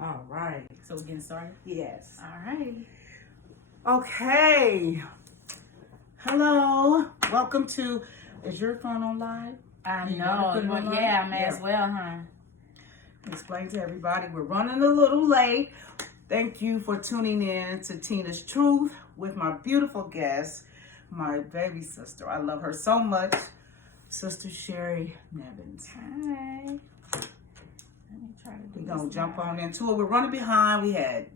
All right. So we're getting started? Yes. All right. Okay. Hello. Welcome to. Is your phone on live? I You know. gotta put it on Yeah, I live? may as well, huh? Explain to everybody we're running a little late. Thank you for tuning in to Tina's Truth with my beautiful guest, my baby sister. I love her so much, Sister Sherry Nevins. Hi. Let me try to do We're gonna this jump now. on into it. We're running behind.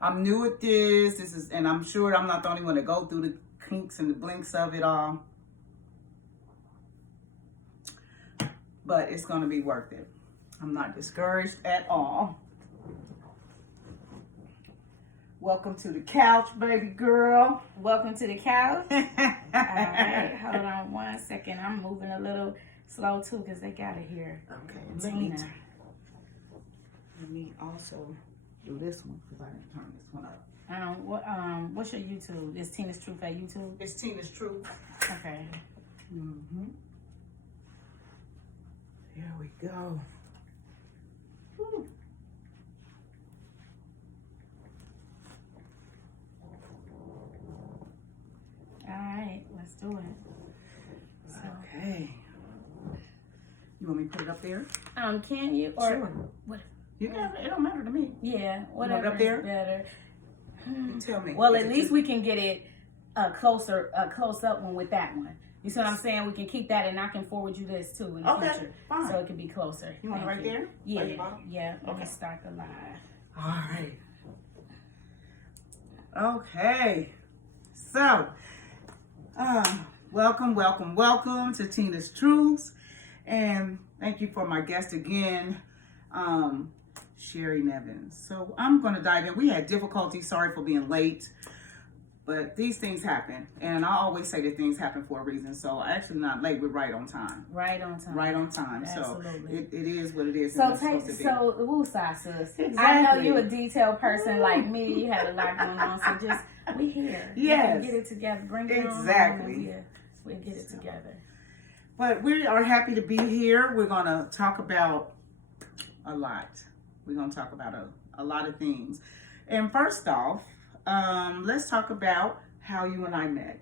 I'm new at this. And I'm sure I'm not the only one to go through the kinks and the blinks of it all. But it's gonna be worth it. I'm not discouraged at all. Welcome to the couch, baby girl. Welcome to the couch. All right, hold on 1 second. I'm moving a little slow too because they got it here. Okay, Tina. let me also do this one because I didn't turn this one up. What's your YouTube? Is Tina's Truth at YouTube? It's Tina's Truth. Okay. Mm-hmm. Here we go. Whew. All right, let's do it. So, Okay. You want me to put it up there? can you or Sure. what? You got it. It don't matter to me. Yeah, Want it whatever up there? is better. You tell me. Well, Is at it least too- we can get it close up one with that one. You see what I'm saying? We can keep that, and I can forward you this too in the Okay, future, fine. so it can be closer. You want it Thank right there? Yeah, Right at the bottom? yeah. Let me Okay. start the live. All right. Okay. So, welcome to Tina's Truths. And thank you for my guest again, Sherry Nevins. So I'm going to dive in. We had difficulty. Sorry for being late. But these things happen. And I always say that things happen for a reason. So actually not late. We're right on time. Right on time. Right on time. Absolutely. So it is what it is. So and it's supposed to be. woosah, sis. I know Exactly. you a detailed person like me. You had a lot going on, so just we here. Yes. We can get it together. Bring it Exactly. on. We'll get it together. But we are happy to be here. We're going to talk about a lot. We're going to talk about a lot of things. And first off, let's talk about how you and I met.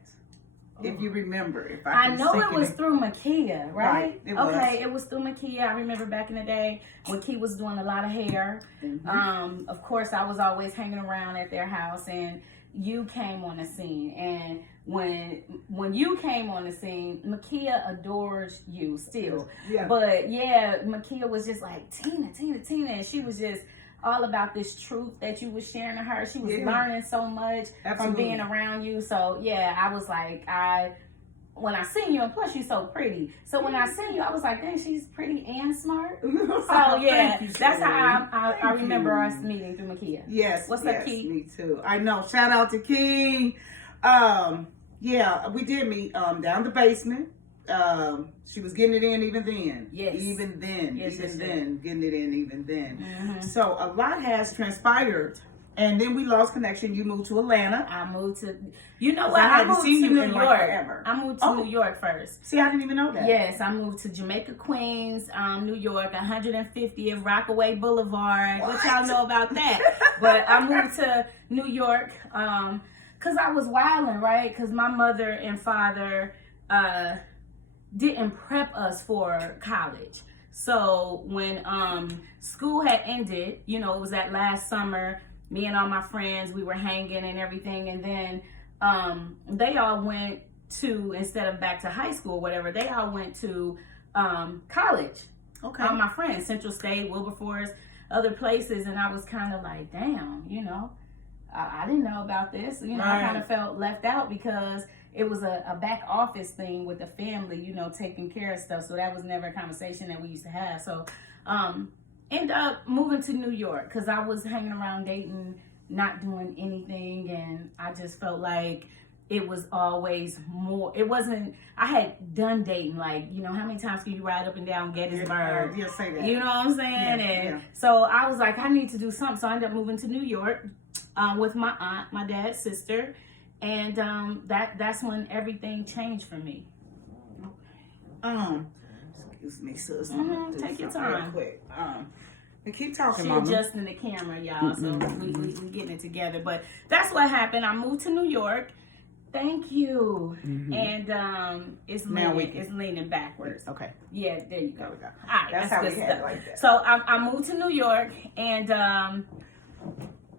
If you remember. If I I can know sink it in was through Makia, right? It was. Okay, it was through Makia. I remember back in the day when Key was doing a lot of hair. Mhm. Of course, I was always hanging around at their house, and you came on the scene. And when you came on the scene, Makia adores you still. Yeah. But yeah, Makia was just like, Tina, and she was just all about this truth that you was sharing to her. She was learning so much from being around you. So yeah, I was like, when I seen you, and plus you so pretty. So when I seen you, I was like, dang, she's pretty and smart. So yeah, that's how I remember us meeting through Makia. Yes. What's up, Key? Me too. I know. Shout out to Key. Yeah, we did meet down the basement. She was getting it in even then. Yes. Even then. Yes, even yes, then. Getting it in even then. Mm-hmm. So a lot has transpired. And then we lost connection. You moved to Atlanta. I moved to, you know I what? I hadn't moved seen to you New in like York. forever. I moved to New York first. See, I didn't even know that. Yes, I moved to Jamaica, Queens, New York, 150th Rockaway Boulevard. What y'all know about that? But I moved to New York because I was wilding, right? Because my mother and father didn't prep us for college. So when school had ended, you know, it was that last summer, me and all my friends, we were hanging and everything. And then they all went to, instead of back to high school or whatever, they all went to college. Okay. All my friends, Central State, Wilberforce, other places. And I was kind of like, damn, you know, I didn't know about this. You know, I kind of felt left out because it was a back office thing with the family, you know, taking care of stuff. So that was never a conversation that we used to have. So end up moving to New York because I was hanging around Dayton, not doing anything. And I just felt like it was always more. It wasn't, I had done Dayton. Like, you know, how many times can you ride up and down Gettysburg? You'll say that. You know what I'm saying? And so I was like, I need to do something. So I ended up moving to New York with my aunt, my dad's sister. And that's when everything changed for me. Excuse me, sis. Take your time. Real quick. And keep talking, She Mama. adjusting the camera, y'all. So we getting it together. But that's what happened. I moved to New York. Thank you. And it's leaning backwards. Okay. Yeah, there you go. There we go. All right, That's how we had it like that. So I moved to New York, and I'm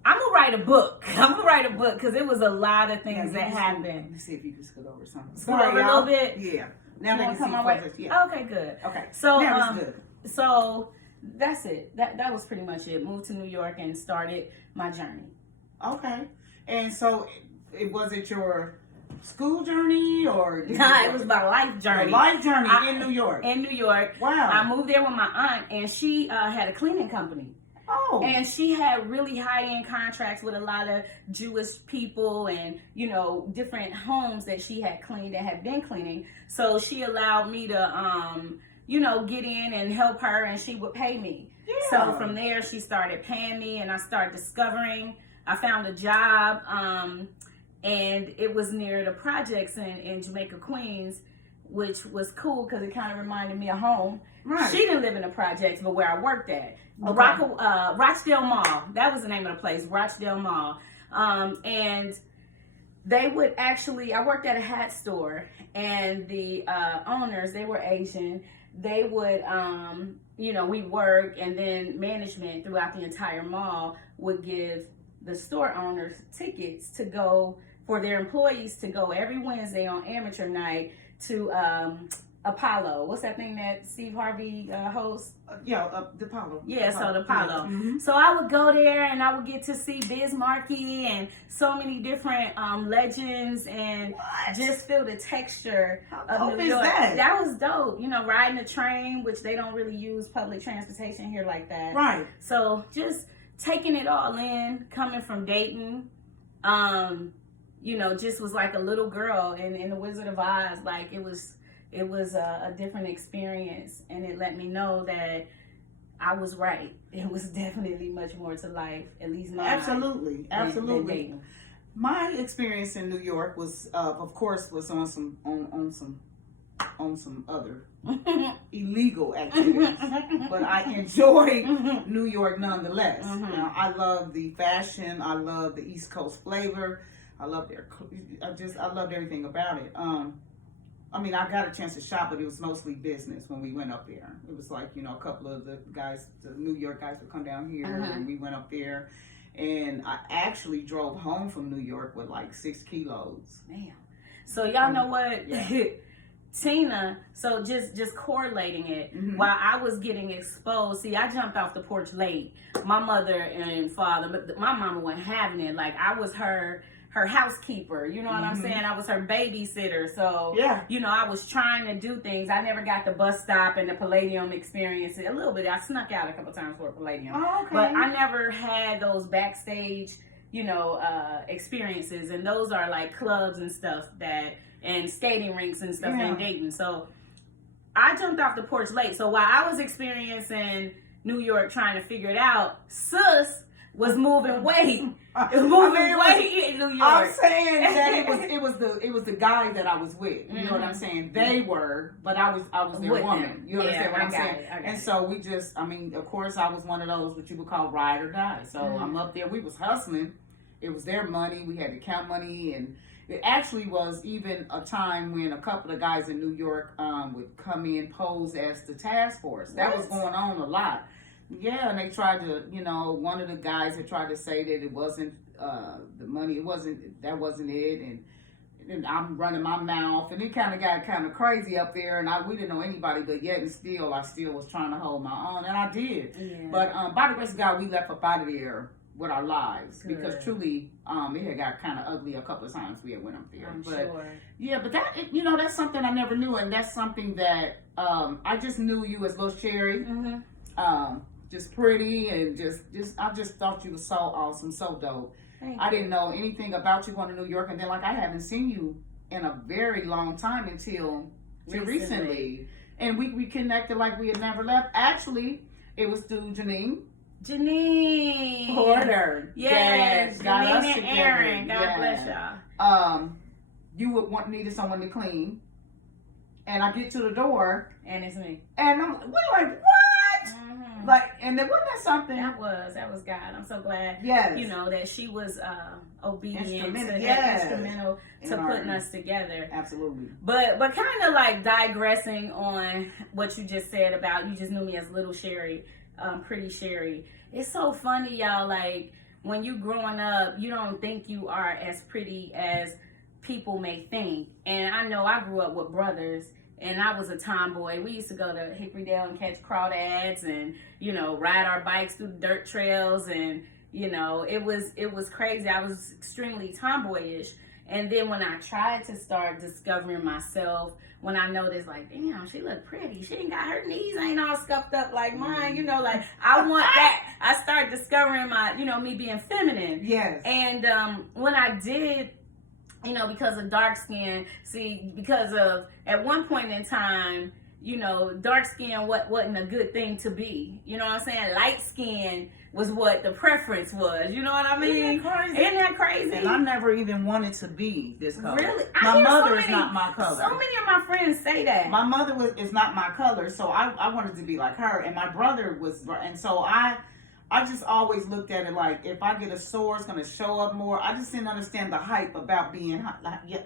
gonna write a book. I'm gonna write a book because it was a lot of things that happened. Let me see if you can scoot over something. Scoot over a little bit. Yeah. Now they can see my way. focus. Yeah. Okay, good. Okay. So now it's good. So that's it. That was pretty much it. Moved to New York and started my journey. Okay. And so, was it your school journey or? Nah, it was my life journey. Your life journey in New York. In New York. Wow. I moved there with my aunt, and she had a cleaning company. Oh. And she had really high-end contracts with a lot of Jewish people and, different homes that she had cleaned and had been cleaning. So she allowed me to, get in and help her, and she would pay me. Yeah. So from there, she started paying me, and I started discovering. I found a job, and it was near the projects in Jamaica, Queens, which was cool because it kind of reminded me of home. Right. She didn't live in the projects, but where I worked at. Okay. Rochdale Mall. That was the name of the place, Rochdale Mall. And they would actually, I worked at a hat store, and the owners, they were Asian. They would, we work, and then management throughout the entire mall would give the store owners tickets to go, for their employees to go every Wednesday on amateur night to Apollo. What's that thing that Steve Harvey hosts? The Apollo. Yeah, so the Apollo. Yeah. Mm-hmm. So I would go there, and I would get to see Biz Markie and so many different legends, and just feel the texture of New York. That was dope. Riding a train, which they don't really use public transportation here like that. Right. So just taking it all in, coming from Dayton, just was like a little girl in the Wizard of Oz. Like it was a different experience, and it let me know that I was right. It was definitely much more to life, at least mine. Absolutely. Than My experience in New York was, of course, was on some other illegal activities, but I enjoyed New York nonetheless. I love the fashion. I love the East Coast flavor. I loved everything about it. I got a chance to shop, but it was mostly business when we went up there. It was like, a couple of the New York guys would come down here, and we went up there. And I actually drove home from New York with like 6 kilos. Damn. So y'all know what? Yeah. Tina, so just correlating it, while I was getting exposed, see, I jumped off the porch late. My mother and father, but my mama wasn't having it. Like, I was her housekeeper, you know what I'm saying? I was her babysitter. So, yeah. I was trying to do things. I never got the bus stop and the Palladium experience. A little bit. I snuck out a couple times for a Palladium. Oh, okay. But I never had those backstage, experiences. And those are like clubs and stuff and skating rinks and stuff in Dayton. So I jumped off the porch late. So while I was experiencing New York trying to figure it out, sis was moving weight. It was moving weight in New York. I'm saying that it was the guy that I was with. You know what I'm saying? They were, but I was their with woman. them. You understand what I'm saying? And so we just, of course, I was one of those what you would call ride or die. So I'm up there. We was hustling. It was their money. We had to count money, and it actually was even a time when a couple of guys in New York would come in, pose as the task force. That was going on a lot. Yeah, and they tried to, one of the guys had tried to say that it wasn't the money, that wasn't it, and I'm running my mouth, and it kind of got kind of crazy up there, and we didn't know anybody, but yet and still, I still was trying to hold my own, and I did. Yeah. But by the grace of God, we left up out of there with our lives. Good. Because truly, it had got kind of ugly a couple of times we had went up there. I'm sure. Yeah, but that, that's something I never knew, and that's something that I just knew you as little Sherry. Just pretty, and I just thought you were so awesome, so dope. I didn't know anything about you going to New York, and then I haven't seen you in a very long time until recently. And we connected like we had never left. Actually, it was through Janine Porter. Yes, got us Janine and together. Aaron. God bless y'all. You needed someone to clean, and I get to the door, and it's me. And we're like, what? Like, and then wasn't that something? That was God. I'm so glad. Yes. You know that she was obedient, Yes. instrumental to putting us together. Absolutely. But kind of like digressing on what you just said about you just knew me as Little Sherry, Pretty Sherry. It's so funny, y'all. Like when you growing up, you don't think you are as pretty as people may think. And I know I grew up with brothers. And I was a tomboy. We used to go to Hickorydale and catch crawdads and, you know, ride our bikes through the dirt trails. And, you know, it was crazy. I was extremely tomboyish. And then when I tried to start discovering myself, when I noticed, like, damn, she look pretty. She ain't got her knees ain't all scuffed up like mine. You know, like, I want that. I started discovering my, you know, me being feminine. Yes. And when I did, you know, because of dark skin, because of, at one point in time, you know, dark skin wasn't a good thing to be. You know what I'm saying? Light skin was what the preference was. You know what I mean? Isn't that crazy? Isn't that crazy? And I never even wanted to be this color. Really? My mother is not my color. So many of my friends say that. My mother is not my color, so I wanted to be like her. And my brother was, and so I just always looked at it like, if I get a sore, it's going to show up more. I just didn't understand the hype about being,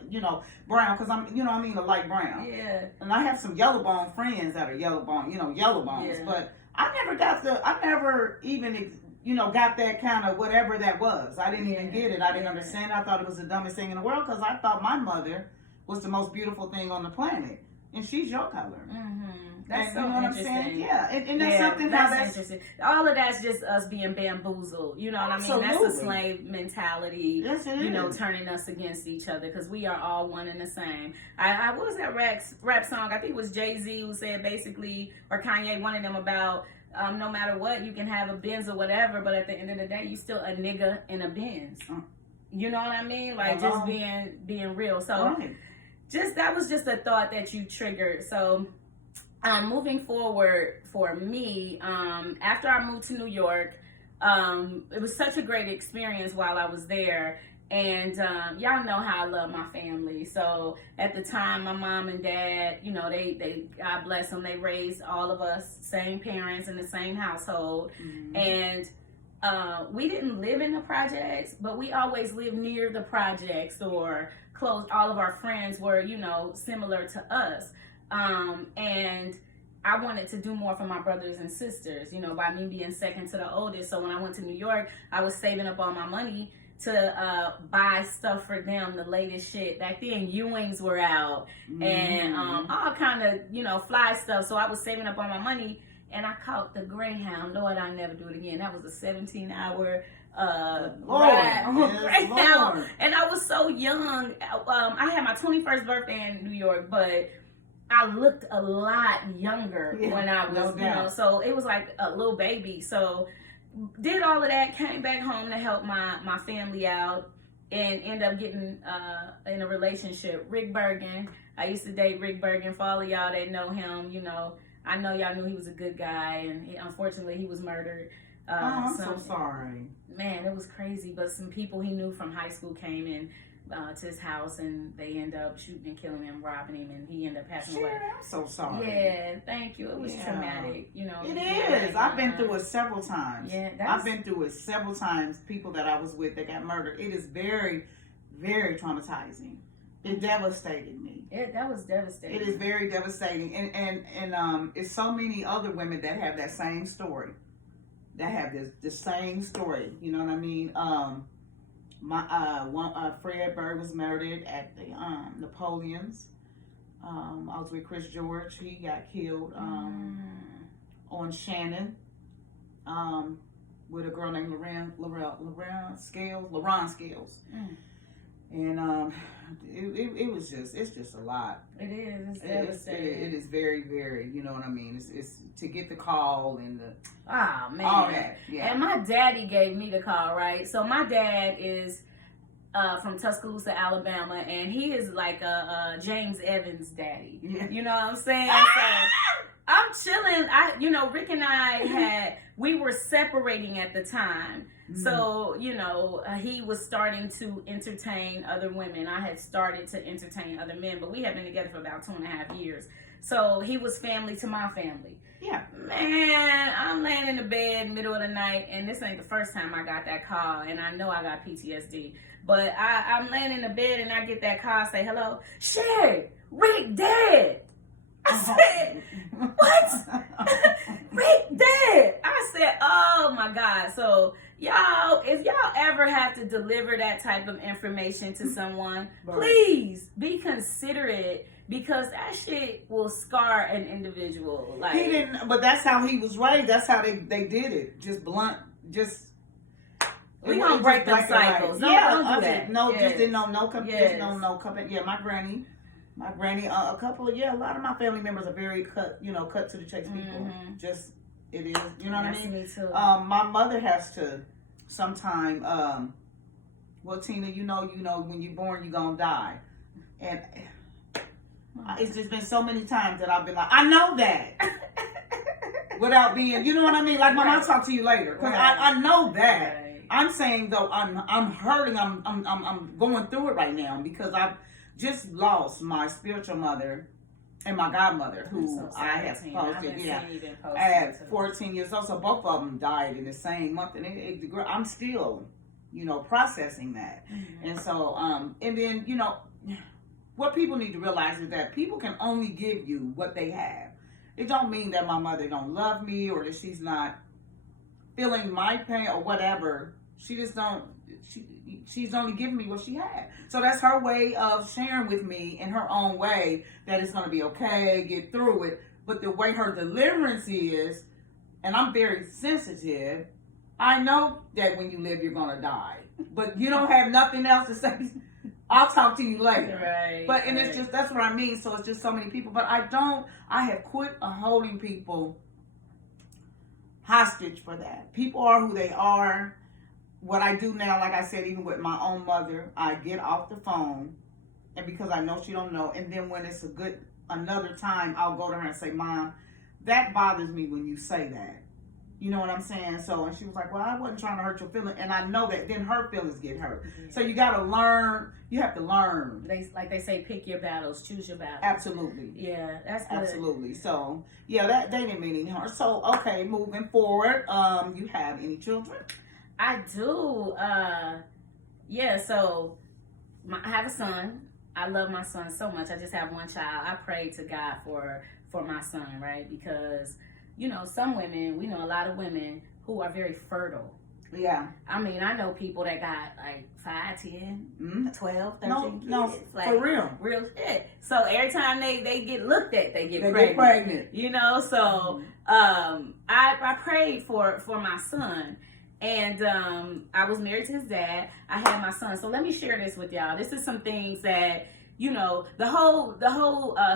you know, brown, because I'm, you know what I mean, a light brown. Yeah. And I have some yellow bone friends that are yellow bone, you know, yellow bones. Yeah. But I never even, you know, got that kind of whatever that was. I didn't even get it. I didn't understand it. I thought it was the dumbest thing in the world because I thought my mother was the most beautiful thing on the planet. And she's your color. Mm-hmm. That's so you know interesting. What I'm saying? Yeah, and that's something that's interesting. All of that's just us being bamboozled. You know what Absolutely. I mean? That's a slave mentality. Yes, it you is. know, turning us against each other because we are all one and the same. What was that rap song? I think it was Jay-Z who said basically, or Kanye, one of them about no matter what, you can have a Benz or whatever, but at the end of the day, you still a nigga in a Benz. You know what I mean? Like just being real. So that was just a thought that you triggered. So. Moving forward for me, after I moved to New York, it was such a great experience while I was there. And y'all know how I love my family. So at the time, my mom and dad, you know, they God bless them, they raised all of us, same parents in the same household. Mm-hmm. And we didn't live in the projects, but we always lived near the projects or close. All of our friends were, you know, similar to us. And I wanted to do more for my brothers and sisters, you know, by me being second to the oldest. So when I went to New York, I was saving up all my money to buy stuff for them, the latest shit. Back then, Ewings were out and all kind of, you know, fly stuff. So I was saving up all my money and I caught the Greyhound. Lord, I'll never do it again. That was a 17-hour ride on Greyhound. And I was so young. I had my 21st birthday in New York, but I looked a lot younger when I was, you know, so it was like a little baby. So did all of that, came back home to help my family out and ended up getting in a relationship. Rick Bergen. I used to date Rick Bergen. For all of y'all that know him, you know, I know y'all knew he was a good guy and unfortunately he was murdered. I'm so sorry. Man, it was crazy. But some people he knew from high school came in to his house and they end up shooting and killing him, robbing him, and he ended up passing away. I'm so sorry. Yeah, thank you. It was traumatic, you know. It is. I've been through it several times. Yeah, I've been through it several times. People that I was with that got murdered. It is very, very traumatizing. It devastated me. That was devastating. It is very devastating, and it's so many other women that have that same story. That have the same story. You know what I mean? Fred Bird was murdered at the Napoleon's. I was with Chris George. He got killed on Shannon with a girl named LaRon Scales. And it's just a lot. It is. It's devastating. It is very, very, you know what I mean? It's to get the call and man. All that. Yeah. And my daddy gave me the call, right? So my dad is from Tuscaloosa, Alabama, and he is like a James Evans daddy. Yeah. You know what I'm saying? So I'm chilling. Rick and I we were separating at the time. So, he was starting to entertain other women. I had started to entertain other men, but we had been together for about 2.5 years. So he was family to my family. Yeah. Man, I'm laying in the bed middle of the night, and this ain't the first time I got that call, and I know I got PTSD. But I'm laying in the bed, and I get that call, say, hello, Sherry, Rick dead. I said, what? Rick dead. I said, oh my God. So y'all, if y'all ever have to deliver that type of information to someone, please be considerate, because that shit will scar an individual. Like, he didn't, but that's how he was raised. That's how they did it. Just blunt, just. We gonna break them cycles. Don't do that. No, yes. just didn't know no company. Yes. No company. Yeah, my granny, a couple of a lot of my family members are very cut to the chase people. Just it is, you know what I mean. Me too. My mother has to sometime. Well, Tina, you know, when you're born, you're gonna die, and it's just been so many times that I've been like, I know that, without being, you know what I mean. Like, Mom, I'll talk to you later, because I know that. Right. I'm saying though, I'm hurting. I'm going through it right now because I've just lost my spiritual mother and my godmother, who I have posted. At 14 years old. So both of them died in the same month, and I'm still, processing that. And so, and then what people need to realize is that people can only give you what they have. It don't mean that my mother don't love me or that she's not feeling my pain or whatever. She just don't, she's only giving me what she had. So that's her way of sharing with me in her own way that it's going to be okay, get through it. But the way her deliverance is, and I'm very sensitive, I know that when you live, you're going to die. But you don't have nothing else to say. I'll talk to you later. Right. But, and it's just, that's what I mean. So it's just so many people. But I have quit holding people hostage for that. People are who they are. What I do now, like I said, even with my own mother, I get off the phone, and because I know she don't know, and then when it's another time, I'll go to her and say, Mom, that bothers me when you say that. You know what I'm saying? So, and she was like, well, I wasn't trying to hurt your feelings. And I know that then her feelings get hurt. Mm-hmm. So you got to learn. You have to learn. They say, pick your battles, choose your battles. Absolutely. Yeah, that's good. Absolutely. So, yeah, that they didn't mean any harm. So, okay, moving forward, you have any children? I do. Yeah, so I have a son. I love my son so much. I just have one child. I pray to God for my son, right? Because some women, we know a lot of women who are very fertile. Yeah. I mean, I know people that got like 5, 10, 12, 13 kids. No, like, for real. Real shit. So every time they get looked at, they get pregnant. So I prayed for my son. And I was married to his dad. I had my son. So let me share this with y'all. This is some things that, the whole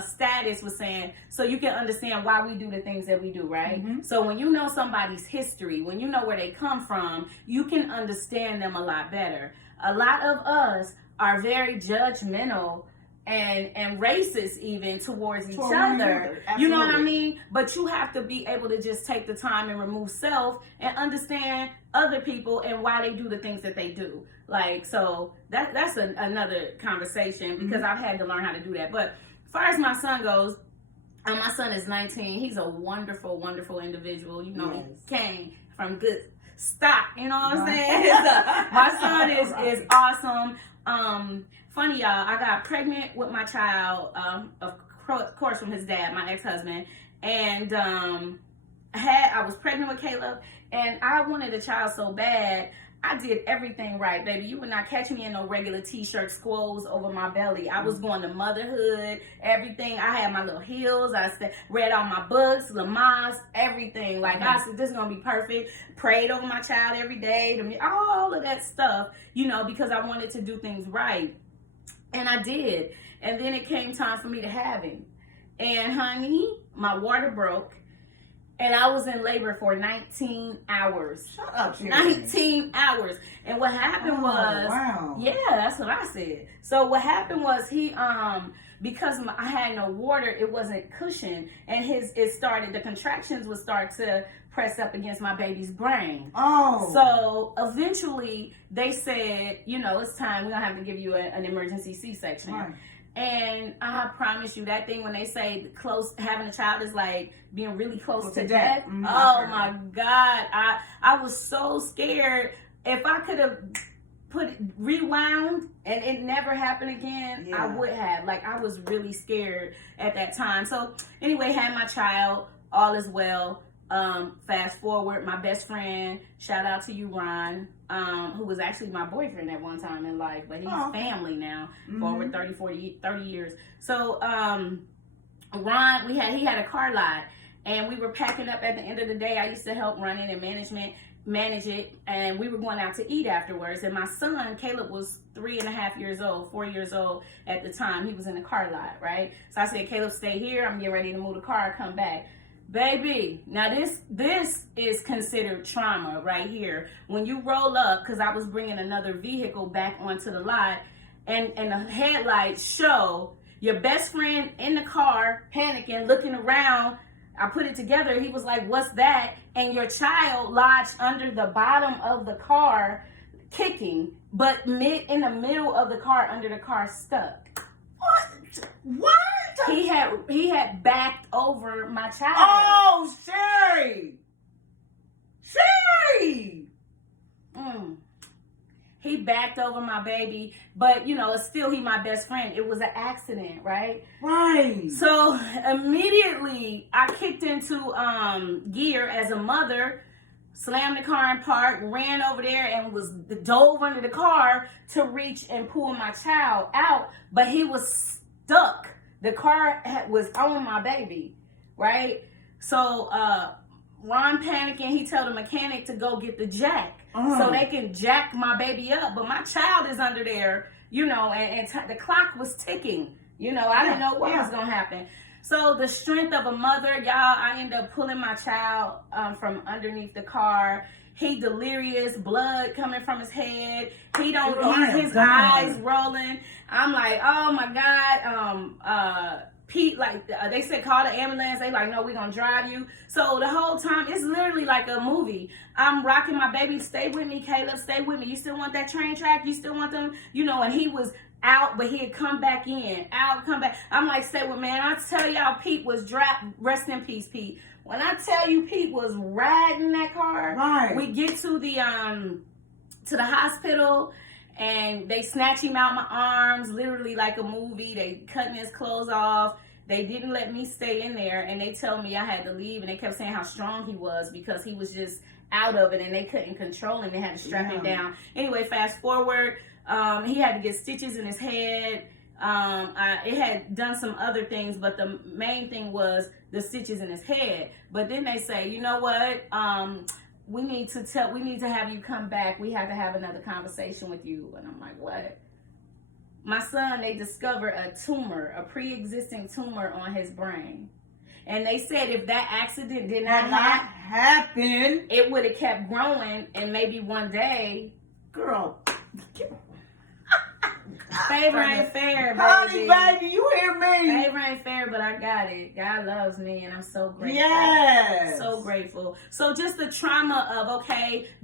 status was saying, so you can understand why we do the things that we do, right? Mm-hmm. So when you know somebody's history, when you know where they come from, you can understand them a lot better. A lot of us are very judgmental and racist even towards each other. You know what I mean? But you have to be able to just take the time and remove self and understand other people and why they do the things that they do. Like, so that's another conversation, because I've had to learn how to do that. But as far as my son goes, my son is 19. He's a wonderful, wonderful individual. He came from good stock. You know what I'm saying? So my son is awesome. Funny, y'all, I got pregnant with my child, of course, from his dad, my ex-husband, and I was pregnant with Caleb, and I wanted a child so bad. I did everything right, baby. You would not catch me in no regular t-shirt, squoze over my belly. I was going to motherhood, everything. I had my little heels. I read all my books, Lamaze, everything. Like, I said, this is going to be perfect. Prayed over my child every day, all of that stuff, because I wanted to do things right. And I did. And then it came time for me to have him. And honey, my water broke. And I was in labor for 19 hours. Shut up, Sherry. 19 hours. And what happened was... Wow. Yeah, that's what I said. So what happened was because I had no water, it wasn't cushioned. And the contractions would start to press up against my baby's brain. Oh. So eventually they said, it's time. We're going to have to give you an emergency C-section. Right. And I promise you, that thing when they say having a child is like being really close to death. Mm-hmm. Oh my God. I was so scared. If I could have rewound and it never happened again, I would have. Like, I was really scared at that time. So anyway, had my child, all is well. Fast forward, my best friend, shout out to you, Ron, who was actually my boyfriend at one time in life, but he's family now for over 30 years. So Ron, he had a car lot, and we were packing up at the end of the day. I used to help run it and manage it, and we were going out to eat afterwards. And my son Caleb was 4 years old at the time. He was in the car lot, right? So I said, Caleb, stay here, I'm getting ready to move the car, come back. Baby, now this is considered trauma right here. When you roll up, because I was bringing another vehicle back onto the lot, and the headlights show your best friend in the car, panicking, looking around. I put it together. He was like, what's that? And your child lodged under the bottom of the car, kicking, but in the middle of the car, under the car, stuck. What? He had backed over my child. Oh, Sherry! Sherry! He backed over my baby, but still he my best friend. It was an accident, right? Right. So immediately I kicked into gear as a mother, slammed the car in park, ran over there and dove under the car to reach and pull my child out, but he was stuck. The car was on my baby, right? So Ron panicking, he told the mechanic to go get the jack so they can jack my baby up. But my child is under there, and the clock was ticking. I didn't know what was going to happen. So the strength of a mother, y'all, I ended up pulling my child from underneath the car. He delirious, blood coming from his head. His eyes rolling. I'm like, oh my God. Pete, like, they said, call the ambulance. They like, no, we're going to drive you. So the whole time, it's literally like a movie. I'm rocking my baby. Stay with me, Caleb. Stay with me. You still want that train track? You still want them? And he was out, but he had come back in. Come back. I'm like, stay with me. And I tell y'all, Pete was rest in peace, Pete. When I tell you Pete was riding that car, right. We get to the hospital, and they snatch him out my arms, literally like a movie. They cutting his clothes off. They didn't let me stay in there, and they told me I had to leave, and they kept saying how strong he was because he was just out of it, and they couldn't control him. They had to strap him down. Anyway, fast forward, he had to get stitches in his head. It had done some other things, but the main thing was the stitches in his head. But then they say, you know what? We need to have you come back. We have to have another conversation with you. And I'm like, what? My son, they discovered a pre-existing tumor on his brain. And they said if that accident did not happen, it would have kept growing, and maybe one day, girl, favor ain't fair, baby. Honey, baby, you hear me? Favor ain't fair, but I got it. God loves me, and I'm so grateful. Yes. So grateful. So just the trauma of,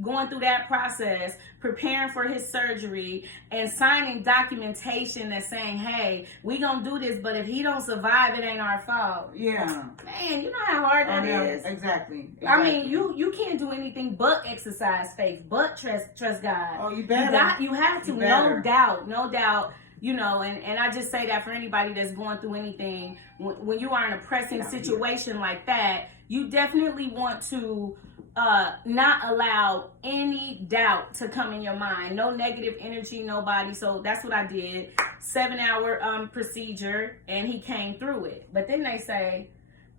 going through that process, preparing for his surgery, and signing documentation that's saying, hey, we gonna do this, but if he don't survive, it ain't our fault. Yeah. Man, you know how hard that is? Exactly. I mean, you can't do anything but exercise faith, but trust God. Oh, you better. You have to, no doubt. And I just say that for anybody that's going through anything, when you are in a pressing situation like that, you definitely want to not allow any doubt to come in your mind. No negative energy, nobody. So that's what I did. 7-hour procedure, and he came through it. But then they say,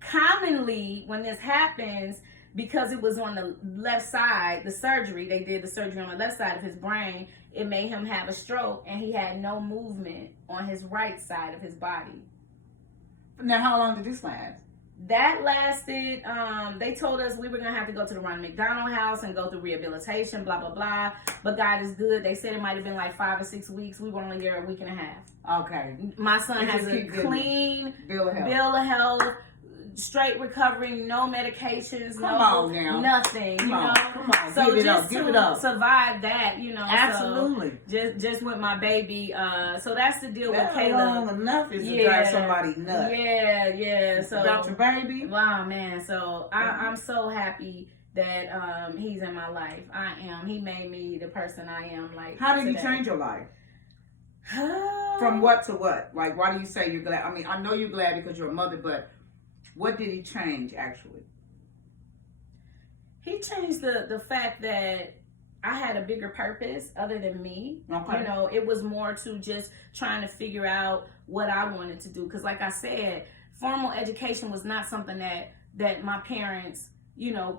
commonly when this happens, because it was on the left side, they did the surgery on the left side of his brain, it made him have a stroke, and he had no movement on his right side of his body. Now, how long did this last? That lasted, they told us we were going to have to go to the Ronald McDonald House and go through rehabilitation, blah, blah, blah. But God is good. They said it might have been like 5 or 6 weeks. We were only there a week and a half. Okay. My son has a clean bill of health. straight recovering, no medications, Come on now. nothing. Come on. So Give it just up. Give to it up. survive that, Absolutely. So just with my baby. So that's the deal That with Caleb. long enough is to drive somebody nuts. Yeah. So about your baby. Wow, man. So I'm so happy that he's in my life. I am. He made me the person I am. Like, how did today. he change your life? From what to what? Like, why do you say you're glad? I mean, I know you're glad because you're a mother, but what did he change actually? He changed the fact that I had a bigger purpose other than me. Okay. It was more to just trying to figure out what I wanted to do. Because like I said, formal education was not something that my parents,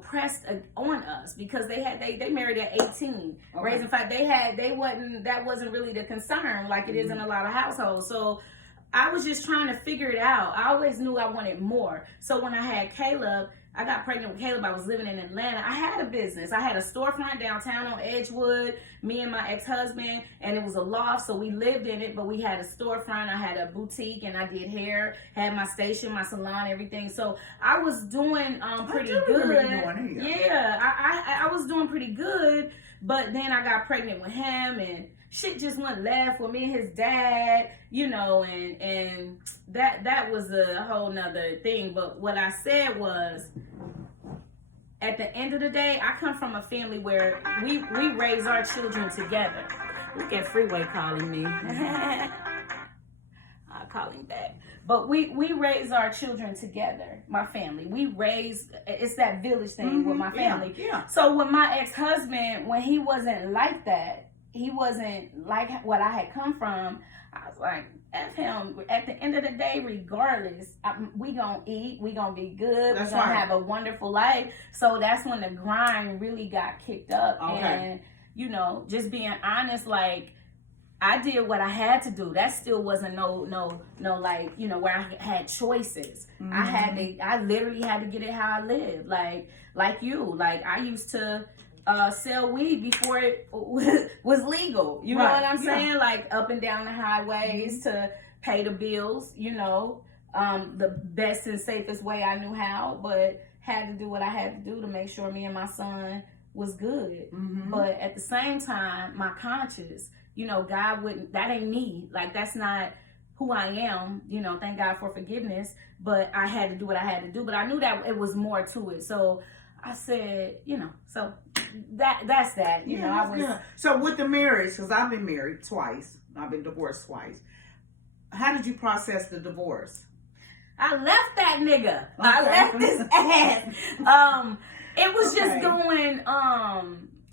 pressed on us, because they married at 18. Okay. Raising five, that wasn't really the concern like it is in a lot of households. So I was just trying to figure it out. I always knew I wanted more. So when I had Caleb, I got pregnant with Caleb. I was living in Atlanta. I had a business. I had a storefront downtown on Edgewood, me and my ex-husband, and it was a loft, so we lived in it, but we had a storefront. I had a boutique, and I did hair, had my station, my salon, everything. So I was doing pretty good. Yeah, I was doing pretty good, but then I got pregnant with him, and shit just went left with me and his dad, and that was a whole nother thing. But what I said was, at the end of the day, I come from a family where we raise our children together. Look at Freeway calling me. I'll call him back. But we raise our children together, my family. It's that village thing with my family. Yeah. So with my ex-husband, when he wasn't like that, he wasn't like what I had come from, I was like, F him. At the end of the day, regardless, we gonna eat, we gonna be good, That's we gonna right. have a wonderful life. So that's when the grind really got kicked up. Okay. And, just being honest, like, I did what I had to do. That still wasn't no like, where I had choices. Mm-hmm. I literally had to get it how I lived. Like you. Like, I used to sell weed before it was legal. You know what I'm saying? Yeah. Like, up and down the highways to pay the bills, the best and safest way I knew how, but had to do what I had to do to make sure me and my son was good. Mm-hmm. But at the same time, my conscience, God wouldn't, that ain't me. Like, that's not who I am. Thank God for forgiveness, but I had to do what I had to do. But I knew that it was more to it. So I said, so that's that. I was. Good. So with the marriage, because I've been married twice, I've been divorced twice. How did you process the divorce? I left that nigga. Okay. I left his ass. It was just going.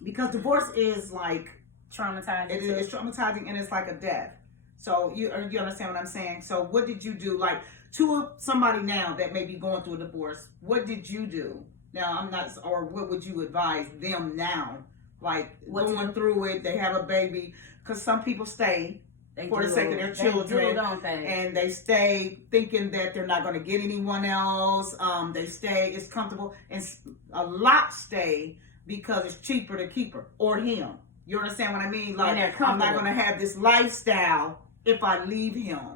Because divorce is like traumatizing. It's traumatizing, and it's like a death. So you understand what I'm saying? So what did you do? Like, to somebody now that may be going through a divorce, what did you do? Now, or what would you advise them now? Like, going through it, they have a baby, because some people stay for the sake of their children, don't they? And they stay thinking that they're not going to get anyone else. They stay, it's comfortable, and a lot stay because it's cheaper to keep her or him. You understand what I mean? Like, I'm not going to have this lifestyle if I leave him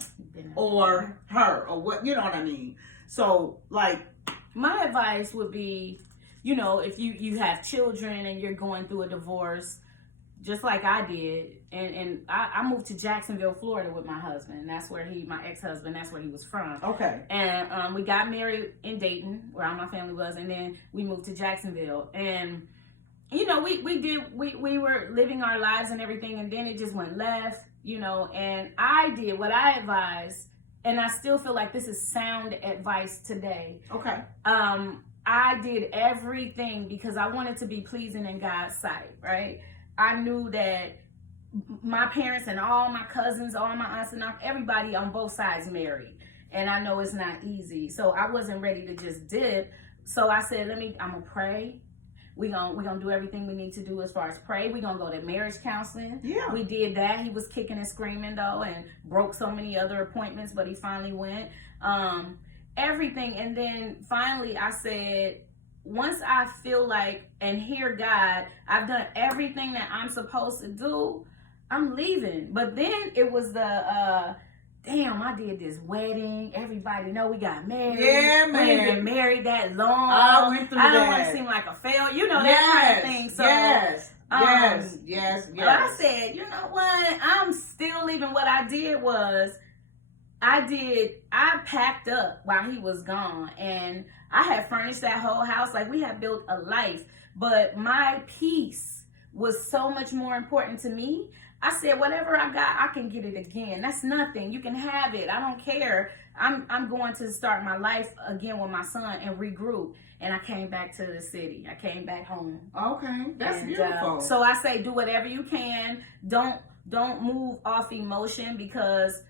or her, or what, you know what I mean? So, like, my advice would be, if you have children and you're going through a divorce, just like I did, and I moved to Jacksonville, Florida with my husband. That's where my ex-husband, that's where he was from. Okay. And we got married in Dayton, where all my family was, and then we moved to Jacksonville. And, we were living our lives and everything, and then it just went left, and I did what I advised, and I still feel like this is sound advice today. Okay. I did everything because I wanted to be pleasing in God's sight, right? I knew that my parents and all my cousins, all my aunts and uncles, everybody on both sides married. And I know it's not easy. So I wasn't ready to just dip. So I said, I'm going to pray. We're gonna do everything we need to do as far as pray. We're going to go to marriage counseling. Yeah. We did that. He was kicking and screaming, though, and broke so many other appointments, but he finally went. Everything. And then finally I said, once I feel like and hear God, I've done everything that I'm supposed to do, I'm leaving. But then it was damn, I did this wedding. Everybody know we got married. Yeah, We man. ain't been married that long. I went through I don't that. want to seem like a failure. You know, that kind of thing. So, yes. I said, you know what? I'm still leaving. What I did was, I packed up while he was gone, and I had furnished that whole house. Like, we had built a life, but my peace was so much more important to me. I said, whatever I got, I can get it again. That's nothing. You can have it. I don't care. I'm going to start my life again with my son and regroup. And I came back to the city. I came back home. Okay, that's beautiful. So I say, do whatever you can. Don't move off emotion, because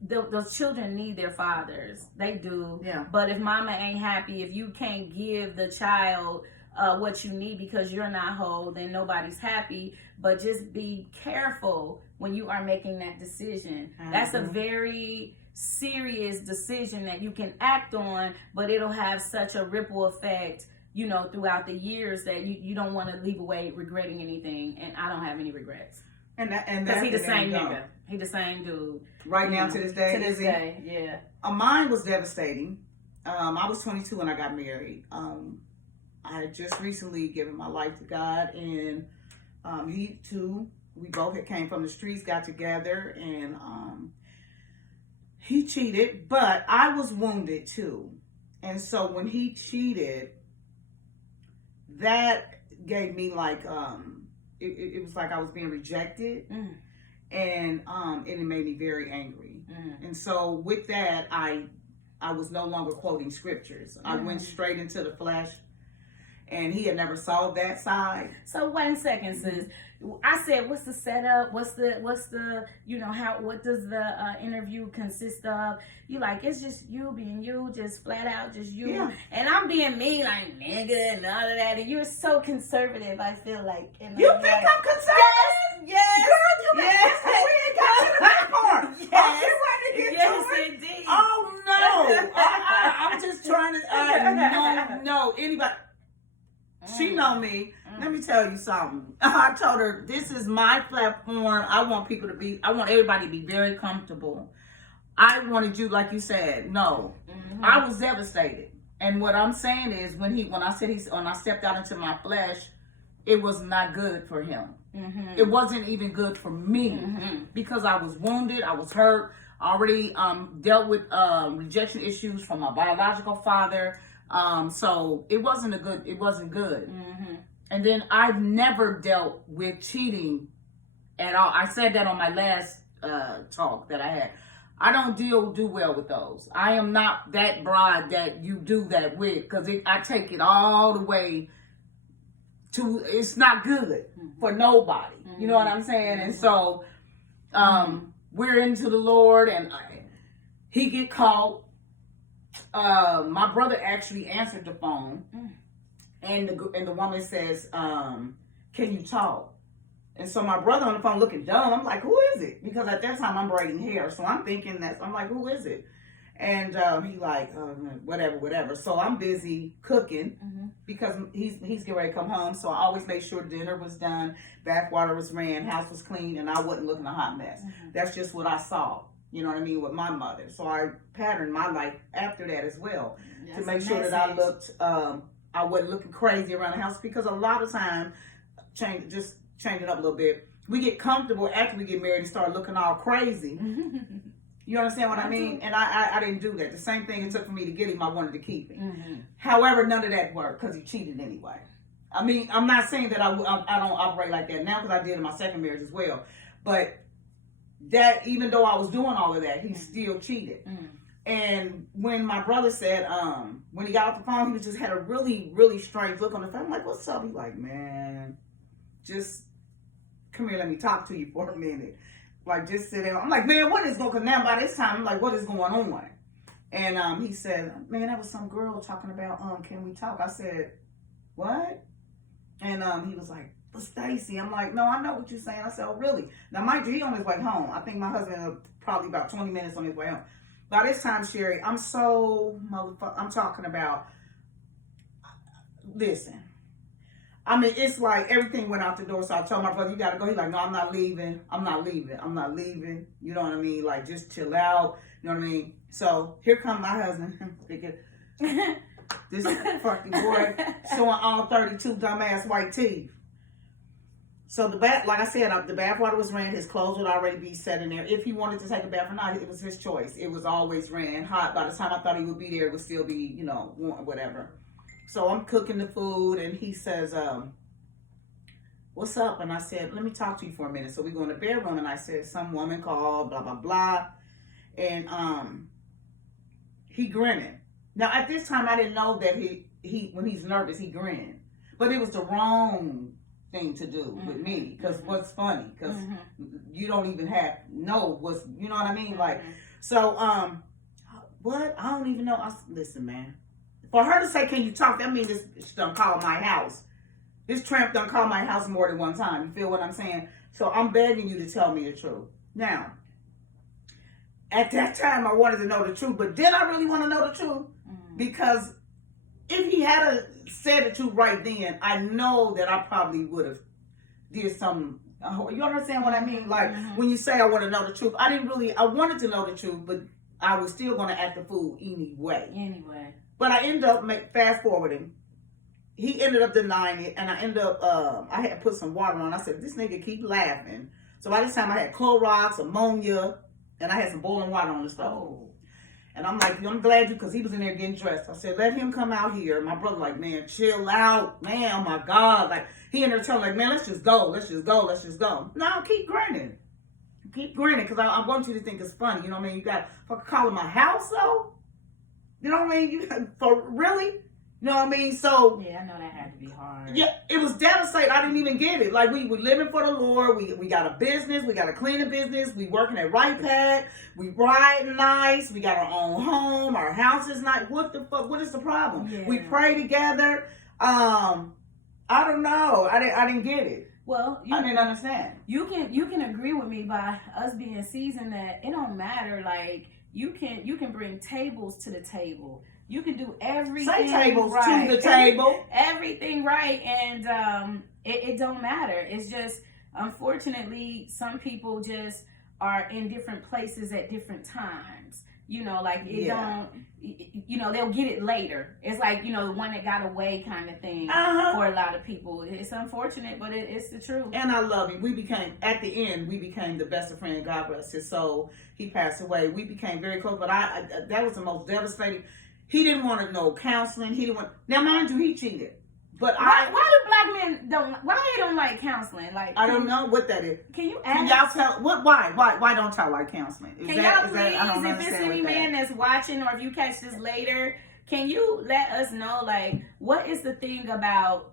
the children need their fathers. They do. Yeah. But if mama ain't happy, if you can't give the child what you need because you're not whole, then nobody's happy. But just be careful when you are making that decision. Mm-hmm. That's a very serious decision that you can act on, but it'll have such a ripple effect, you know, throughout the years, that you don't want to leave away regretting anything. And I don't have any regrets. And because he the same nigga. He the same dude. Right now, to this day. To this day, yeah. Mine was devastating. I was 22 when I got married. I had just recently given my life to God, and he too. We both had came from the streets, got together, and he cheated. But I was wounded too, and so when he cheated, that gave me like it was like I was being rejected, and it made me very angry. And so with that, I was no longer quoting scriptures. I went straight into the flesh. And he had never saw that side. So 1 second, sis. I said, what's the setup? What's the you know, what does the interview consist of? You like, it's just you being you, just flat out, just you. Yeah. And I'm being me, like nigga and all of that. And you're so conservative, I feel like. And you think like, I'm conservative? Yes. Girl, you we ain't got to that part. Yes. Indeed. Oh no. I'm just trying to no anybody. She know me. Let me tell you something. I told her, this is my platform. I want everybody to be very comfortable. I wanted you, like you said, no. I was devastated. And what I'm saying is, when I stepped out into my flesh, it was not good for him. It wasn't even good for me, because I was wounded, I was hurt, already dealt with rejection issues from my biological father. So it wasn't good. And then I've never dealt with cheating at all. I said that on my last talk that I had. I don't do well with those. I am not that broad that you do that with, because I take it all the way to, it's not good for nobody. You know what I'm saying? And so we're into the Lord, and he get caught. My brother actually answered the phone, and the woman says, "Can you talk?" And so my brother on the phone looking dumb. I'm like, "Who is it?" Because at that time I'm braiding hair, so I'm thinking I'm like, "Who is it?" And he like, whatever. So I'm busy cooking because he's getting ready to come home. So I always made sure dinner was done, bath water was ran, house was clean, and I wasn't looking a hot mess. That's just what I saw. You know what I mean, with my mother. So I patterned my life after that as well, to make sure that I looked, I wasn't looking crazy around the house, because a lot of time, changing it up a little bit, we get comfortable after we get married and start looking all crazy. You understand what I mean? And I didn't do that. The same thing it took for me to get him, I wanted to keep him. However, none of that worked, because he cheated anyway. I mean, I'm not saying that I don't operate like that now, because I did in my second marriage as well. But that, even though I was doing all of that, he still cheated. And when my brother said, when he got off the phone, he just had a really, really strange look on the face. I'm like, "What's up?" He's like, "Man, just come here, let me talk to you for a minute. Like, just sit down." I'm like, "Man, what is going on?" Because now by this time, I'm like, "What is going on?" And he said, "Man, that was some girl talking about, can we talk?" I said, "What?" And he was like, "But Stacy." I'm like, "No, I know what you're saying." I said, "Oh, really?" Now, mind you, he on his way home. I think my husband was probably about 20 minutes on his way home. By this time, Sherry, I'm talking about, listen, I mean, it's like everything went out the door. So I told my brother, you got to go. He's like, no, I'm not leaving. I'm not leaving. I'm not leaving. You know what I mean? Like, just chill out. You know what I mean? So here come my husband. This fucking boy showing all 32 dumbass white teeth. So the bath, like I said, the bath water was ran. His clothes would already be set in there. If he wanted to take a bath or not, it was his choice. It was always ran hot. By the time I thought he would be there, it would still be, you know, whatever. So I'm cooking the food, and he says, what's up? And I said, let me talk to you for a minute. So we go in the bedroom, and I said, some woman called, blah, blah, blah. And he grinning. Now, at this time, I didn't know that he when he's nervous, he grinned. But it was the wrong thing to do with me. Because what's funny? Because you don't even know what's, you know what I mean? Like, so, what? I don't even know. Listen, man. For her to say, can you talk? That means this done call my house. This tramp done call my house more than one time. You feel what I'm saying? So I'm begging you to tell me the truth. Now, at that time, I wanted to know the truth. But did I really want to know the truth? Because if he had said the truth right then, I know that I probably would have did something. You understand what I mean? Like, when you say I want to know the truth, I wanted to know the truth, but I was still going to act the fool anyway. But I ended up fast forwarding. He ended up denying it, and I ended up, I had put some water on. I said, this nigga keep laughing. So by this time, I had Clorox, ammonia, and I had some boiling water on the stove. And I'm like, I'm glad because he was in there getting dressed. I said, let him come out here. My brother like, man, chill out. Man, oh my God. Like, he in there telling like, man, let's just go. No, keep grinning. Because I want you to think it's funny. You know what I mean? You got fucking calling my house, though? You know what I mean? For really? You know what I mean? So yeah, I know that had to be hard. Yeah, it was devastating. I didn't even get it. Like we living for the Lord. We got a business. We got a cleaning business. We working at Right Pack. We riding nice. We got our own home. Our house is nice. What the fuck? What is the problem? Yeah. We pray together. I don't know. I didn't get it. Well, I didn't understand. You can agree with me by us being seasoned that it don't matter. Like you can bring tables to the table. You can do everything tables right. to the table. Everything right, and it don't matter. It's just unfortunately some people just are in different places at different times. You know, like it don't. You know, they'll get it later. It's like, you know, the one that got away kind of thing for a lot of people. It's unfortunate, but it's the truth. And I love him. At the end, we became the best of friends. God bless his soul. He passed away. We became very close, but that was the most devastating. He didn't want to know counseling. He didn't want. Now, mind you, he cheated. But why do black men don't like counseling? Like I don't know what that is. Can you ask? Can y'all tell why don't y'all like counseling? Can y'all please, if it's any man that's watching or if you catch this later, can you let us know like what is the thing about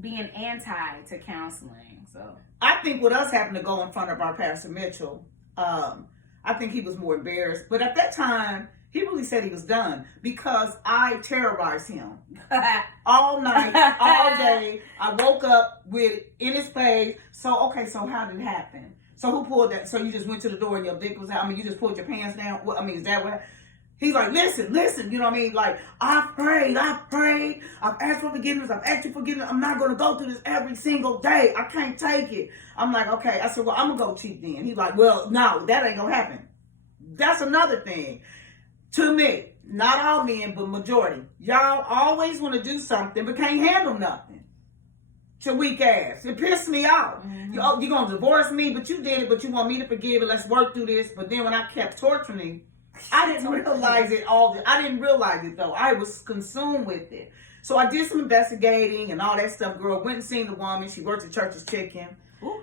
being anti to counseling? So I think with us having to go in front of our Pastor Mitchell, I think he was more embarrassed. But at that time, he really said he was done because I terrorized him all night, all day. I woke up with in his face. So how did it happen? So who pulled that? So you just went to the door and your dick was out? I mean, you just pulled your pants down? What, I mean, is that what? He's like, listen. You know what I mean? Like, I prayed. I've asked for forgiveness. I've asked you forgiveness. I'm not going to go through this every single day. I can't take it. I'm like, okay. I said, well, I'm going to go cheat then. He's like, well, no, that ain't going to happen. That's another thing. To me, not all men, but majority. Y'all always want to do something, but can't handle nothing. To weak ass. It pissed me off. Mm-hmm. You're going to divorce me, but you did it, but you want me to forgive it. Let's work through this. But then when I kept torturing him, I didn't realize it all. I didn't realize it, though. I was consumed with it. So I did some investigating and all that stuff. Girl, went and seen the woman. She worked at Church's Chicken. Ooh.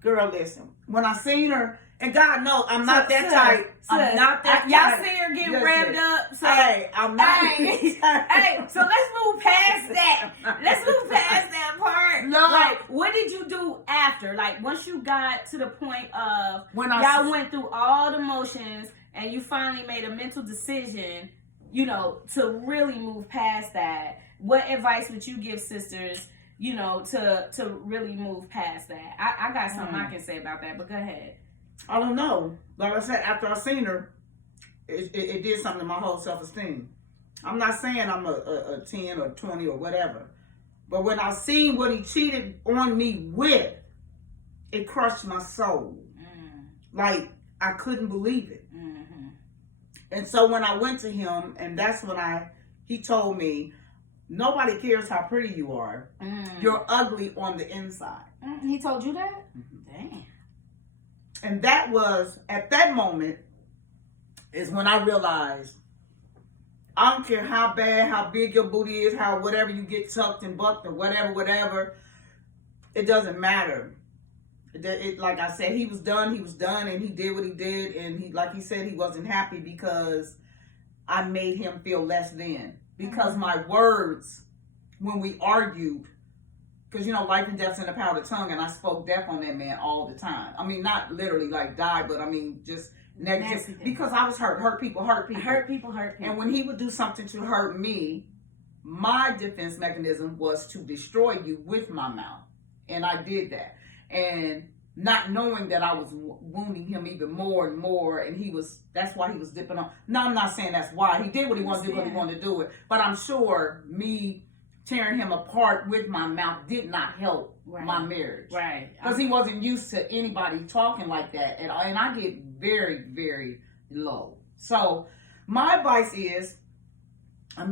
Girl, listen. When I seen her, and God knows I'm not that type. I'm not that type. Y'all see her getting revved up. So, hey, I'm not. Hey, so let's move past that. Let's move past that part. No. Like, what did you do after? Like, once you got to the point of y'all went through all the motions and you finally made a mental decision, you know, to really move past that. What advice would you give sisters, you know, to really move past that? I got something I can say about that, but go ahead. I don't know. Like I said, after I seen her, it did something to my whole self-esteem. I'm not saying I'm a 10 or 20 or whatever, But when I seen what he cheated on me with, it crushed my soul. Like, I couldn't believe it. And so when I went to him, and that's when he told me, nobody cares how pretty you are. You're ugly on the inside. He told you that? Damn. And that was, at that moment, is when I realized, I don't care how bad, how big your booty is, how whatever you get tucked and bucked or whatever, it doesn't matter. Like I said, he was done, and he did what he did, and he, like he said, he wasn't happy because I made him feel less than. Because my words, when we argued, because, life and death's in the power of the tongue, and I spoke death on that man all the time. I mean, not literally like die, but I mean, just negative. Because I was hurt. Hurt people. Hurt people. And when he would do something to hurt me, my defense mechanism was to destroy you with my mouth. And I did that. And not knowing that I was wounding him even more and more, and that's why he was dipping on. No, I'm not saying that's why. He did what he wanted to do when he wanted to do it. But I'm sure me tearing him apart with my mouth did not help my marriage. Right. Because he wasn't used to anybody talking like that. And I get very, very low. So my advice is, for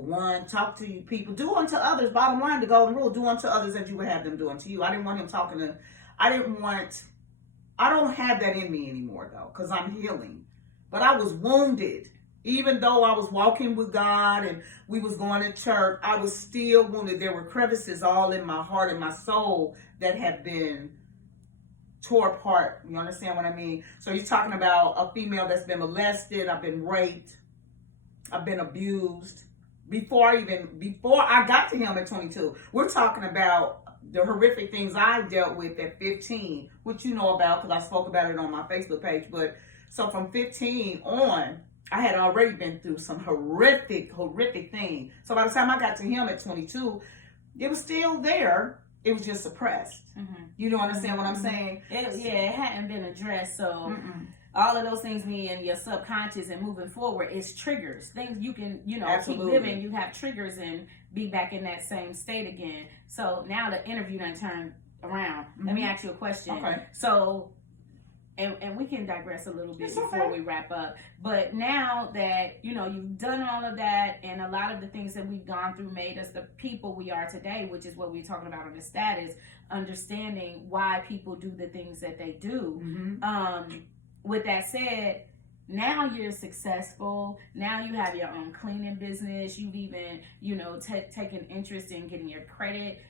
one, talk to people. Do unto others. Bottom line, the golden rule, do unto others as you would have them do unto you. I didn't want him talking to, I don't have that in me anymore, though, because I'm healing. But I was wounded. Even though I was walking with God and we was going to church, I was still wounded. There were crevices all in my heart and my soul that had been tore apart. You understand what I mean? So he's talking about a female that's been molested. I've been raped. I've been abused. Before I got to him at 22, we're talking about the horrific things I dealt with at 15, which you know about because I spoke about it on my Facebook page. But so from 15 on, I had already been through some horrific things. So by the time I got to him at 22, it was still there. It was just suppressed. You don't understand what I'm saying? It hadn't been addressed. So all of those things me and your subconscious and moving forward is triggers. Things you can, keep living. You have triggers and be back in that same state again. So now the interview done turned around. Let me ask you a question. Okay. So, and we can digress a little bit before we wrap up. But now that, you've done all of that and a lot of the things that we've gone through made us the people we are today, which is what we're talking about on the status, understanding why people do the things that they do. With that said, now you're successful. Now you have your own cleaning business. You've even, taken interest in getting your credit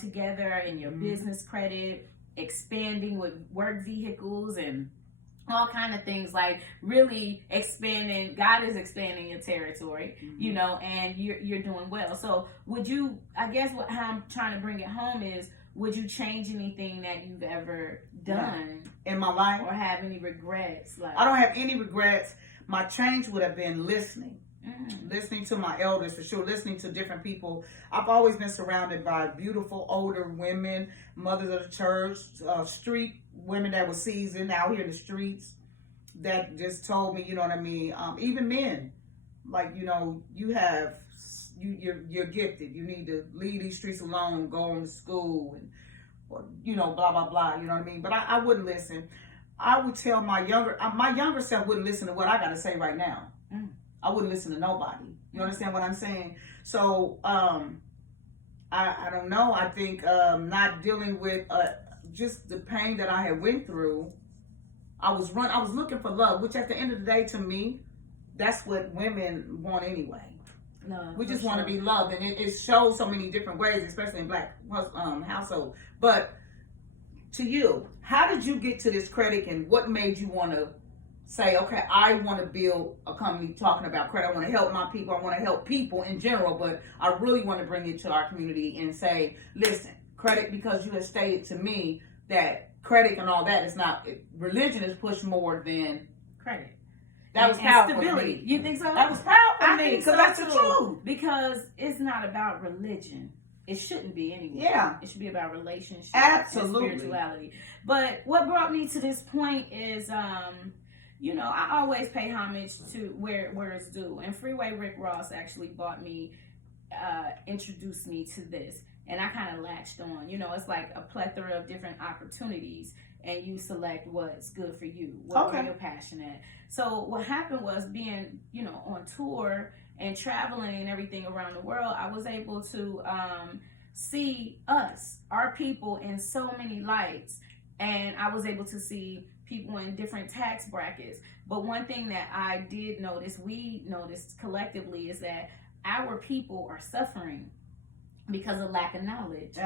together and your business credit, expanding with work vehicles and all kind of things, like really expanding. God is expanding your territory, and you're doing well. So would you, I guess how I'm trying to bring it home is, would you change anything that you've ever done in my life or have any regrets? I don't have any regrets. My change would have been listening to my elders, for sure, listening to different people. I've always been surrounded by beautiful older women, mothers of the church, street women that were seasoned out here in the streets that just told me, even men, like, you're gifted. You need to leave these streets alone, go on to school, and blah blah blah. You know what I mean? But I wouldn't listen. I would tell my younger self wouldn't listen to what I got to say right now. I wouldn't listen to nobody. You understand what I'm saying? So I don't know. I think not dealing with just the pain that I had went through. I was looking for love, which at the end of the day, to me, that's what women want anyway. No, we just want to be loved, and it shows so many different ways, especially in Black household. But to you, how did you get to this credit, and what made you want to say, okay, I want to build a company talking about credit. I want to help my people. I want to help people in general, but I really want to bring it to our community and say, listen, credit, because you have stated to me that credit and all that is not, religion is pushed more than credit. That was powerful. Stability. You think so? That was powerful I to me, think so, because that's the truth. Because it's not about religion. It shouldn't be anyway. Yeah. It should be about relationship. Absolutely. And spirituality. But what brought me to this point is, I always pay homage to where it's due. And Freeway Rick Ross actually bought me introduced me to this, and I kind of latched on. You know, it's like a plethora of different opportunities, and you select what's good for you, what you're passionate. So what happened was, being, you know, on tour and traveling and everything around the world, I was able to see our people in so many lights, and I was able to see people in different tax brackets. But one thing that I did notice, we noticed collectively, is that our people are suffering because of lack of knowledge.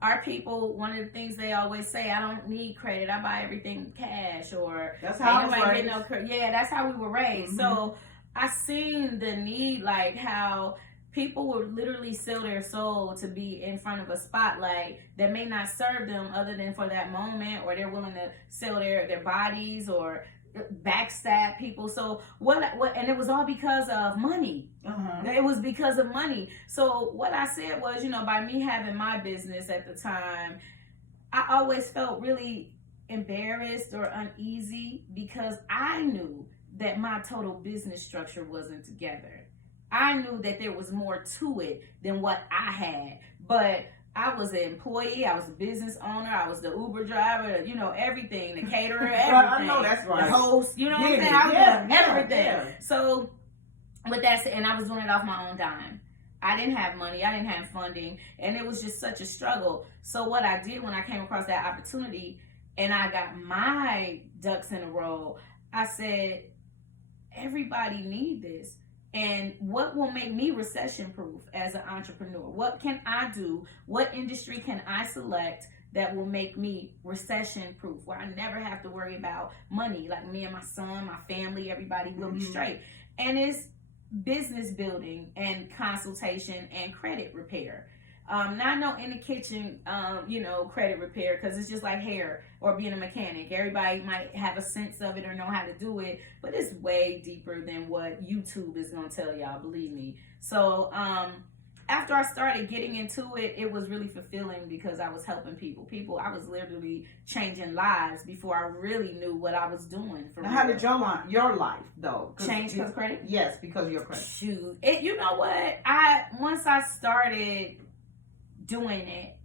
Our people, one of the things they always say, I don't need credit, I buy everything cash, or that's how I was raised. That's how we were raised. So I seen the need, like how people would literally sell their soul to be in front of a spotlight that may not serve them other than for that moment, or they're willing to sell their bodies or backstab people. So what and it was all because of money. It was because of money. So what I said was, you know, by me having my business at the time, I always felt really embarrassed or uneasy because I knew that my total business structure wasn't together. I knew that there was more to it than what I had, but I was an employee, I was a business owner, I was the Uber driver, you know, everything, the caterer, everything. I know that's right. The host, you know what I'm saying? I was doing everything. Yeah. So, with that said, and I was doing it off my own dime. I didn't have money, I didn't have funding, and it was just such a struggle. So what I did when I came across that opportunity and I got my ducks in a row, I said, everybody need this. And what will make me recession proof as an entrepreneur? What can I do? What industry can I select that will make me recession proof, where I never have to worry about money? Like me and my son, my family, everybody will be straight. And it's business building and consultation and credit repair. Not no in the kitchen, you know, credit repair, because it's just like hair or being a mechanic. Everybody might have a sense of it or know how to do it, but it's way deeper than what YouTube is going to tell y'all, believe me. So after I started getting into it, it was really fulfilling because I was helping people. I was literally changing lives before I really knew what I was doing. Now, how did your life, though? Change because of credit? Yes, because of your credit. Shoot. You know what? Once I started doing it,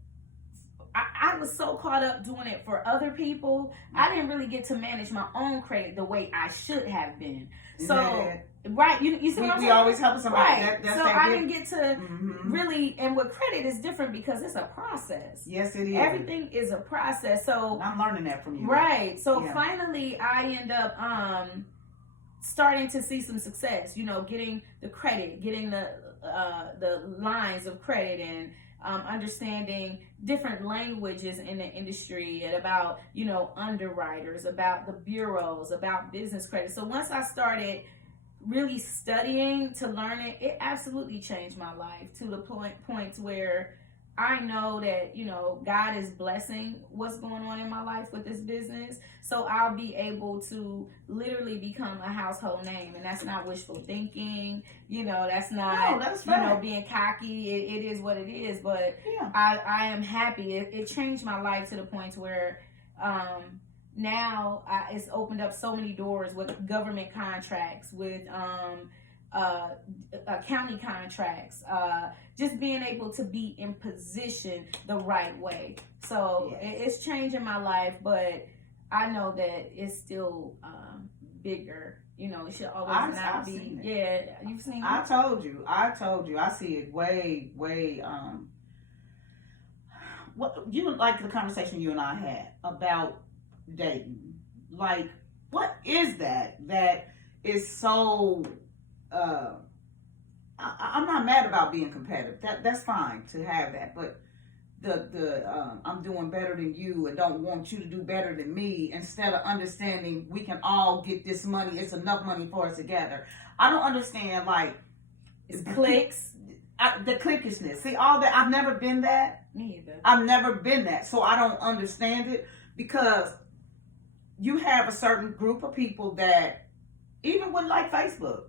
I was so caught up doing it for other people, I didn't really get to manage my own credit the way I should have been. So right, you see what I'm saying? We always help somebody. Right. So I didn't get to really, and with credit is different because it's a process. Yes, it is. Everything is a process. So I'm learning that from you. Right. So finally I end up starting to see some success, you know, getting the credit, getting the lines of credit, and understanding different languages in the industry, and about, you know, underwriters, about the bureaus, about business credit. So once I started really studying to learn it, it absolutely changed my life to the point where I know that, you know, God is blessing what's going on in my life with this business. So I'll be able to literally become a household name. And that's not wishful thinking. You know, that's not, you know, being cocky. It is what it is. But I am happy. It changed my life to the point where now it's opened up so many doors with government contracts, with county contracts, just being able to be in position the right way. So it's changing my life, but I know that it's still bigger. You know, it should always not be. Yeah, you've seen it. I told you. I see it way. What you like the conversation you and I had about dating? Like, what is that is so? I'm not mad about being competitive. That's fine to have that, but the I'm doing better than you and don't want you to do better than me, instead of understanding we can all get this money. It's enough money for us together. I don't understand, like, it's clicks. The cliquishness. See, all that. I've never been that. Me either. I've never been that, so I don't understand it, because you have a certain group of people that, even with like Facebook,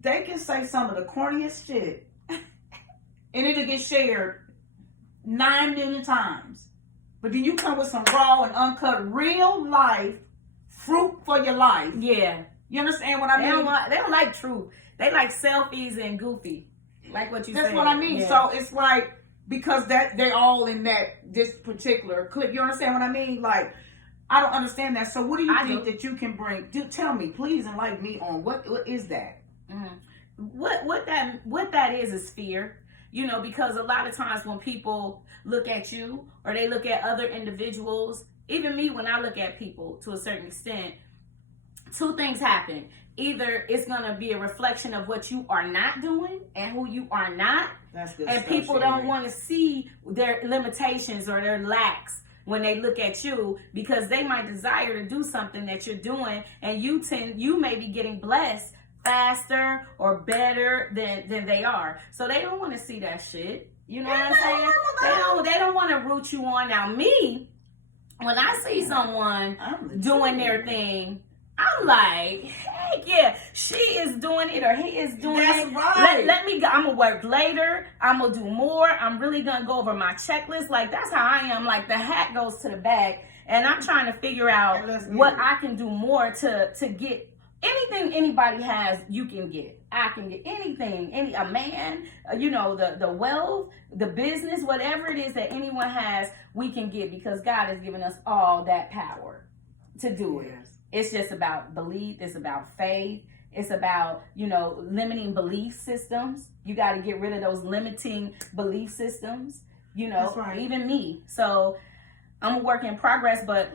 they can say some of the corniest shit and it'll get shared 9 million times. But then you come with some raw and uncut, real life fruit for your life. Yeah. You understand what I mean? They don't like truth. They like selfies and goofy. Like what you That's said. what I mean. Yeah. So it's like, because that they're all in this particular clip. You understand what I mean? Like, I don't understand that. So what do you think that you can bring? Tell me, please enlighten me on what is that? What that is fear. You know, because a lot of times when people look at you or they look at other individuals, even me, when I look at people to a certain extent, two things happen. Either it's going to be a reflection of what you are not doing and who you are not. That's good and stuff, people Sherry. don't want to see their limitations or their lacks when they look at you, because they might desire to do something that you're doing, and you may be getting blessed faster or better than they are. So they don't want to see that shit. You know what I'm saying? They don't want to root you on. Now me, when I see someone doing their thing, I'm like, heck yeah, she is doing it or he is doing That's it. right. Let me go. I'm going to work later. I'm going to do more. I'm really going to go over my checklist. Like, that's how I am. Like, the hat goes to the back, and I'm trying to figure out what I can do more to get. Anything anybody has, you can get. I can get anything. A man, the wealth, the business, whatever it is that anyone has, we can get, because God has given us all that power to do it. Yes. It's just about belief. It's about faith. It's about, limiting belief systems. You got to get rid of those limiting belief systems, That's right. Even me. So I'm a work in progress, but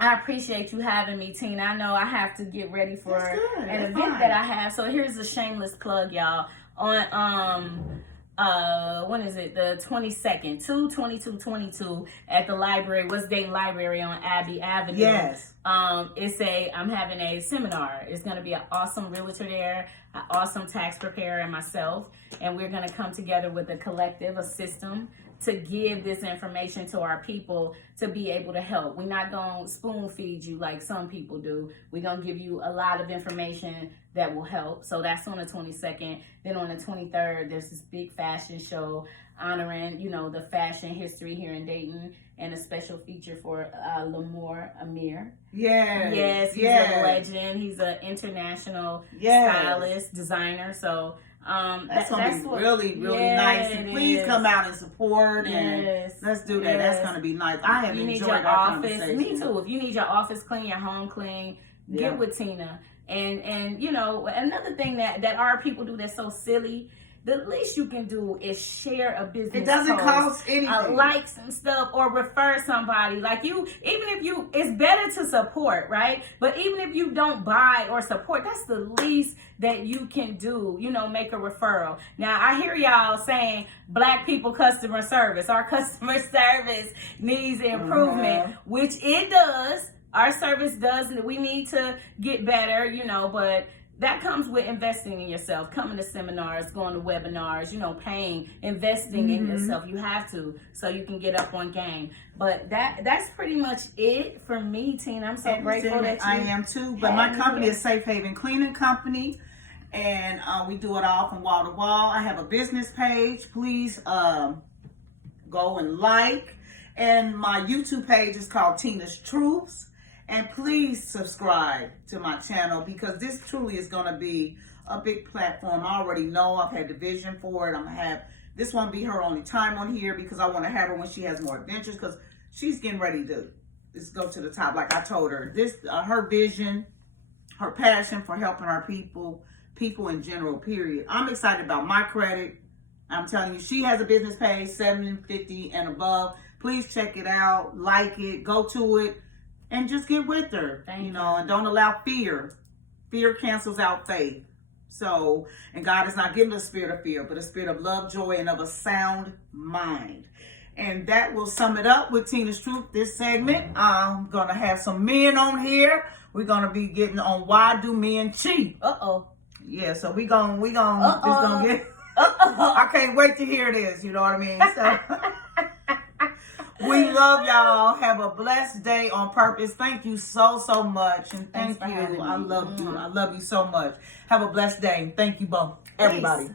I appreciate you having me, Tina. I know I have to get ready for an event that I have. So here's a shameless plug, y'all. On when is it? The 22nd, 2/22/22 at the library, Westgate Library on Abbey Avenue. Yes. I'm having a seminar. It's going to be an awesome realtor there, an awesome tax preparer, and myself. And we're going to come together with a collective, a system, to give this information to our people to be able to help. We're not going to spoon feed you like some people do. We're going to give you a lot of information that will help. So that's on the 22nd. Then on the 23rd, there's this big fashion show honoring, the fashion history here in Dayton, and a special feature for Lamore Amir. Yes. He's a legend. He's an international stylist, designer. So that's gonna be really nice. And please come out and support. And let's do that. That's gonna be nice. I have enjoyed our conversation. Me too. If you need your office clean, your home clean, get with Tina. And another thing that our people do that's so silly, the least you can do is share a business. It doesn't cost anything. Likes and stuff, or refer somebody. Like it's better to support, right? But even if you don't buy or support, that's the least that you can do. Make a referral. Now I hear y'all saying Black people customer service. Our customer service needs improvement, which it does. Our service does, and we need to get better, but that comes with investing in yourself, coming to seminars, going to webinars, paying, investing in yourself. You have to, so you can get up on game. But that's pretty much it for me, Tina. I'm so grateful that I am too. But my company is Safe Haven Cleaning Company, and we do it all from wall to wall. I have a business page. Please go and like. And my YouTube page is called Tina's Truths. And please subscribe to my channel, because this truly is going to be a big platform. I already know. I've had the vision for it. This won't be her only time on here, because I want to have her when she has more adventures, because she's getting ready to just go to the top. Like I told her, her vision, her passion for helping our people in general, period. I'm excited about my credit. I'm telling you, she has a business page, $750 and above. Please check it out, like it, go to it. And just get with her, and don't allow fear. Fear cancels out faith. So, and God is not giving us a spirit of fear, but a spirit of love, joy, and of a sound mind. And that will sum it up with Tina's Truth, this segment. I'm going to have some men on here. We're going to be getting on why do men cheat. Yeah, so we gonna get, I can't wait to hear this, you know what I mean? So. We love y'all. Have a blessed day on purpose. Thank you so much. And thank you. I love you. I love you so much. Have a blessed day. Thank you both. Everybody. Peace.